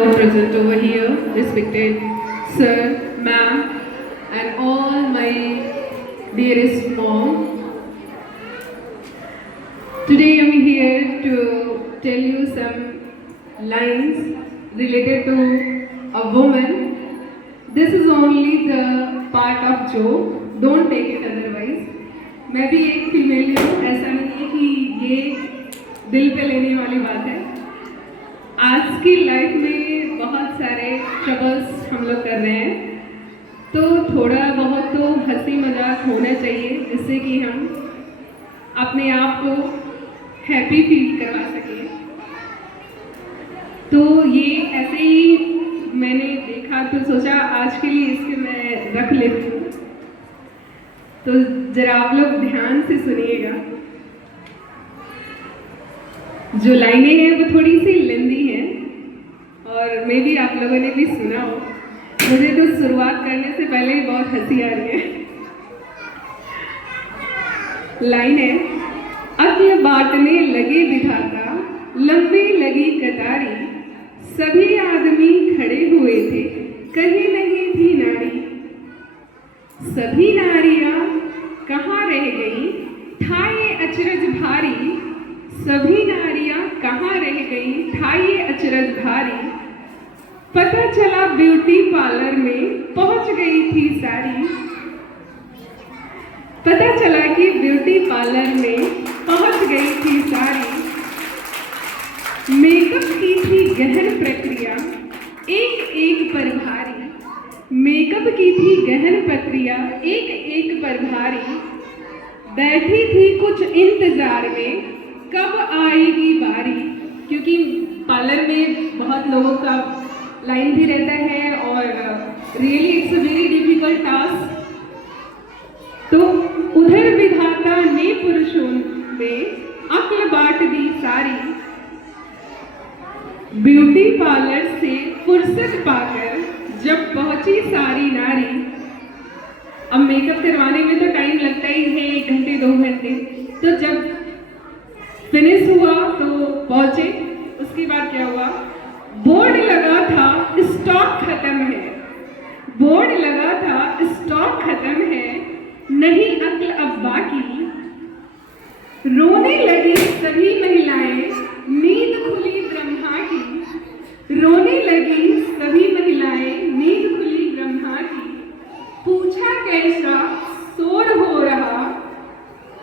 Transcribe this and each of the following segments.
Present over here, respected sir, ma'am, and all my dearest mom. Today I'm here to tell you some lines related to a woman. This is only the part of joke. Don't take it otherwise. मैं भी एक female हूँ, ऐसा नहीं है कि ये दिल पे लेने वाली बात है। आज की लाइफ में बहुत सारे ट्रबल्स हम लोग कर रहे हैं, तो थोड़ा बहुत तो हंसी मजाक होना चाहिए जिससे कि हम अपने आप को हैप्पी फील करवा सकें। तो ये ऐसे ही मैंने देखा तो सोचा आज के लिए इसके मैं रख लेती हूँ। तो जरा आप लोग ध्यान से सुनिएगा। जो लाइनें हैं वो थोड़ी सी लेंदी हैं और मे भी आप लोगों ने भी सुना हो। मुझे तो शुरुआत करने से पहले ही बहुत हंसी आ रही है। लाइन है, अक्ल बांटने लगे विधाता, लंबी लगी कतारी, सभी आदमी खड़े हुए थे, कहीं नहीं थी नारी। सभी नारियां कहाँ रह गई, था ये अचरज भारी। सभी नारियां कहाँ रह गई, था ये अचरज भारी। पता चला ब्यूटी पार्लर में पहुंच गई थी सारी। पता चला कि ब्यूटी पार्लर में पहुंच गई थी सारी। मेकअप की थी गहन प्रक्रिया, एक एक पर भारी। मेकअप की थी गहन प्रक्रिया, एक एक पर भारी। बैठी थी कुछ इंतजार में, कब आएगी बारी। क्योंकि पार्लर में बहुत लोगों का लाइन भी रहता है और really it's a very difficult task. तो उधर विधाता ने पुरुषों में अक्ल बांट दी सारी। ब्यूटी पार्लर से फुर्सत पाकर जब पहुंची सारी नारी। अब मेकअप करवाने में तो टाइम लगता ही है, 1 घंटे 2 घंटे। तो जब फिनिश हुआ तो पहुंचे। उसके बाद क्या हुआ, बोर्ड लगा था स्टॉक खत्म है। बोर्ड लगा था स्टॉक खत्म है, नहीं अक्ल अब बाकी। रोने लगी सभी महिलाएं, नींद खुली ब्रह्मा की। रोने लगी सभी महिलाएं, नींद खुली ब्रह्मा की। पूछा कैसा शोर हो रहा,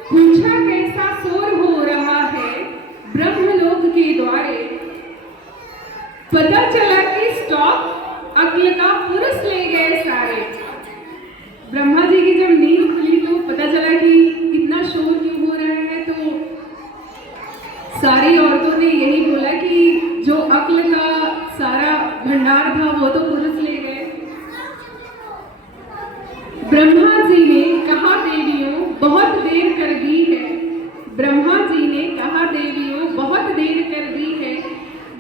पूछा कैसा शोर हो रहा है ब्रह्मलोक के द्वारे। पता चला कि स्टॉक अक्ल का पुरुष ले गए सारे। ब्रह्मा जी की जब नींद खुली तो पता चला कि इतना शोर क्यों हो रहा है। तो सारी औरतों ने यही बोला कि जो अक्ल का सारा भंडार था वो तो पुरुष ले गए। ब्रह्मा जी ने कहा देवियों बहुत देर कर दी है। ब्रह्मा जी ने कहा देवियों बहुत देर कर दी है।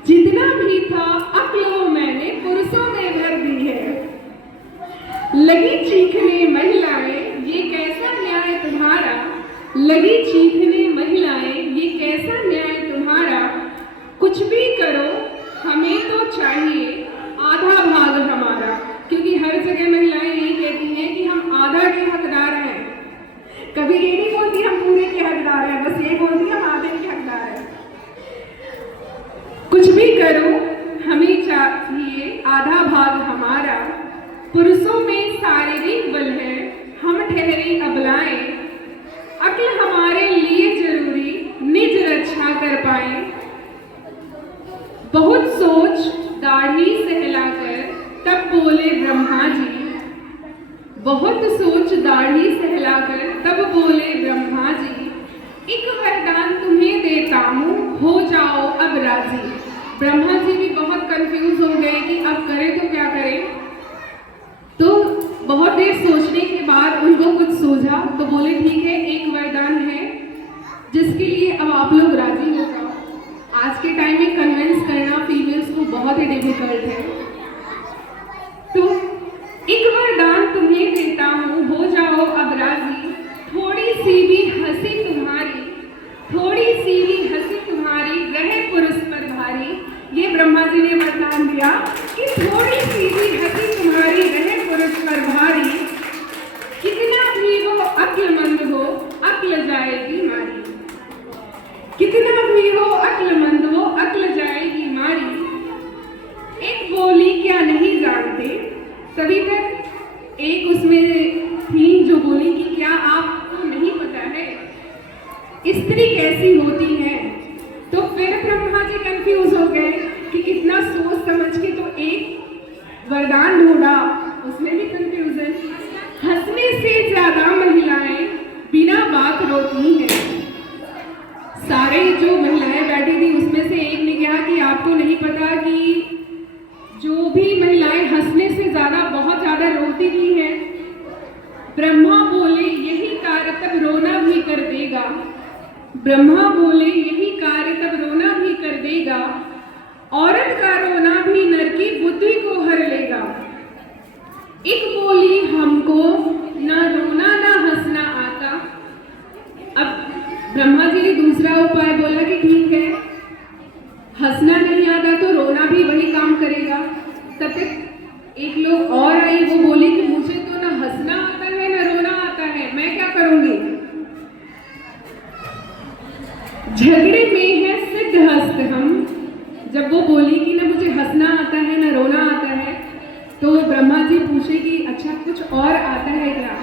जितना भी था अक्ल वो मैंने पुरुषों में भर दी है। लगी चीखने महिलाएं, ये कैसा न्याय तुम्हारा। लगी चीखने महिलाएं, ये कैसा न्याय तुम्हारा। कुछ भी करो हमें तो चाहिए आधा भाग हमारा। क्योंकि हर जगह महिलाएं यही कहती हैं कि हम आधा के हकदार हैं। कभी ये नहीं बोलती हम पूरे के हकदार हैं, बस ये बोलती हम आधे के हकदार हैं। कुछ भी करो हमें चाहिए आधा भाग हमारा। पुरुषों में शारीरिक बल है, हम ठहरे अबलाएं। अक्ल हमारे लिए जरूरी, निज रक्षा कर पाए। बहुत सोच दाढ़ी सहलाकर तब बोले ब्रह्मा जी। बहुत सोच दाढ़ी सहलाकर तब बोले ब्रह्मा जी। एक वरदान तुम्हें देता हूँ, हो जाओ अब राजी। ब्रह्मा जी भी बहुत कंफ्यूज हो गए कि अब करें तो क्या करें। तो बहुत देर सोचने के बाद उनको कुछ सूझा तो बोले ठीक है, एक वरदान है जिसके लिए अब आप लोग राजी हो जाओ। आज के टाइम में कन्विंस करना फीमेल्स को बहुत ही डिफिकल्ट है। तो एक वरदान तुम्हें देता हूँ, हो जाओ अब राजी। थोड़ी सी भी हंसी तुम्हारी, थोड़ी सी भी हंसी तुम्हारी, रहे पुरुष पर भारी। ये ब्रह्मा जी ने वरदान दिया। थोड़ी सी भी हंसी तुम्हारी रहे पुरुष पर भारी, कितना भी वो अक्लमंद हो अक्ल जाएगी मारी, कितना भी हो अक्लमंद हो अक्ल जाएगी मारी। एक बोली क्या नहीं जानते, तभी तक एक उसमें थी जो बोली कि क्या आपको नहीं पता है स्त्री कैसी होती है। तो फिर ब्रह्मा जी कंफ्यूज हो गए कि कितना सोच समझ के तो एक वरदान ढूंढा, उसमें भी कंफ्यूजन। हंसने से ज्यादा महिलाएं बिना बात रोती हैं। सारे जो महिलाएं बैठी थी उसमें से एक ने कहा कि आपको नहीं पता कि जो भी महिलाएं हंसने से ज्यादा बहुत ज्यादा रोती भी हैं। ब्रह्मा बोले यही कार्य तब रोना भी कर देगा, ब्रह्मा बोले यही कार्य तब रोना भी कर देगा, औरत का रोना भी नर की बुद्धि को हर लेगा। एक बोली हमको ना रोना ना हंसना आता। अब ब्रह्मा जी ने दूसरा उपाय बोला कि ठीक है, हंसना नहीं आता तो रोना भी वही काम करेगा। तब तक एक लोग और आई, वो बोली कि मुझे तो ना हंसना आता है ना रोना आता है, मैं क्या करूंगी। झगड़े में है सिद्ध हस्त हम। जब वो बोली कि ना मुझे हंसना आता है ना रोना आता है, तो ब्रह्मा जी पूछे कि अच्छा कुछ और आता है क्या।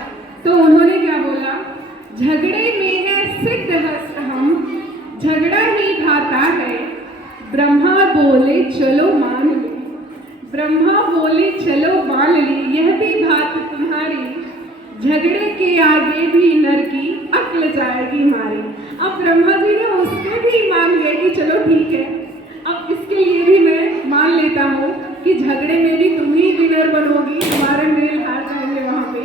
तो उन्होंने क्या बोला, झगड़े में है सिद्ध हस्त हम, झगड़ा ही भाता है। ब्रह्मा बोले चलो मान ली, ब्रह्मा बोले चलो मान ली, यह भी बात तुम्हारी, झगड़े के आगे भी नर की अक्ल जाएगी मारी। अब ब्रह्मा जी ने उसके भी मान गए कि चलो ठीक है, अब इसके लिए भी मैं मान लेता हूँ कि झगड़े में भी तुम ही विनर बनोगी, तुम्हारे मेल हार जाएंगे वहां पे।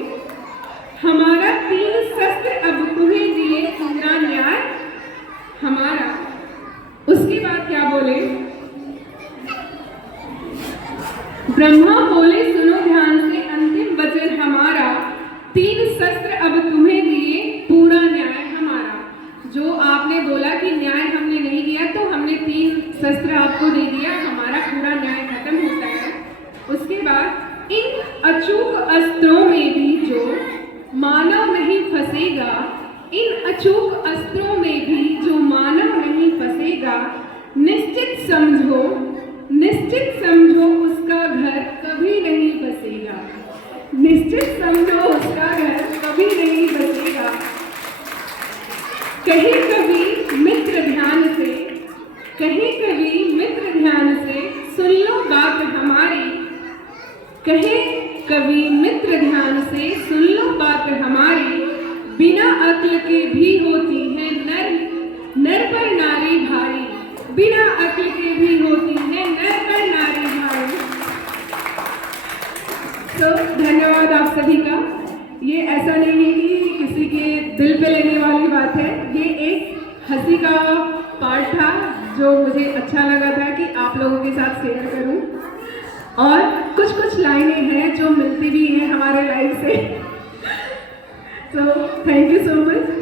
हमारा 3 शस्त्र अब तुम्हें दिए पूरा न्याय हमारा। उसके बाद क्या बोले, ब्रह्मा बोले सुनो ध्यान से अंतिम वचन हमारा, 3 शस्त्र अब तुम्हें दिए पूरा न्याय हमारा। जो आपने बोला कि न्याय हमने नहीं किया तो हमने 3 शस्त्र आपको दे दिया, हमारा पूरा न्याय खत्म होता है। उसके बाद इन अचूक अस्त्रों में भी जो मानव नहीं फंसेगा, इन अचूक अस्त्रों में भी जो मानव नहीं फंसेगा, निश्चित समझो उसका घर कभी नहीं बसेगा, निश्चित समझो उसका घर कभी नहीं बसेगा। कहे कभी मित्र ध्यान से, कहे कभी मित्र ध्यान से सुन लो बात हमारी, कहे कभी मित्र ध्यान से सुन लो बात हमारी। बिना अक्ल के भी होती है नर पर नारी भारी, बिना अक्ल के भी होती है नर पर नारी भारी। तो धन्यवाद आप सभी का। ये ऐसा नहीं है कि किसी के दिल पे लेने वाली बात है, ये एक हंसी का पार्ट था जो मुझे अच्छा लगा था कि आप लोगों के साथ शेयर करूं। और कुछ लाइनें हैं जो मिलती भी हैं हमारे लाइफ से। तो थैंक यू सो मच।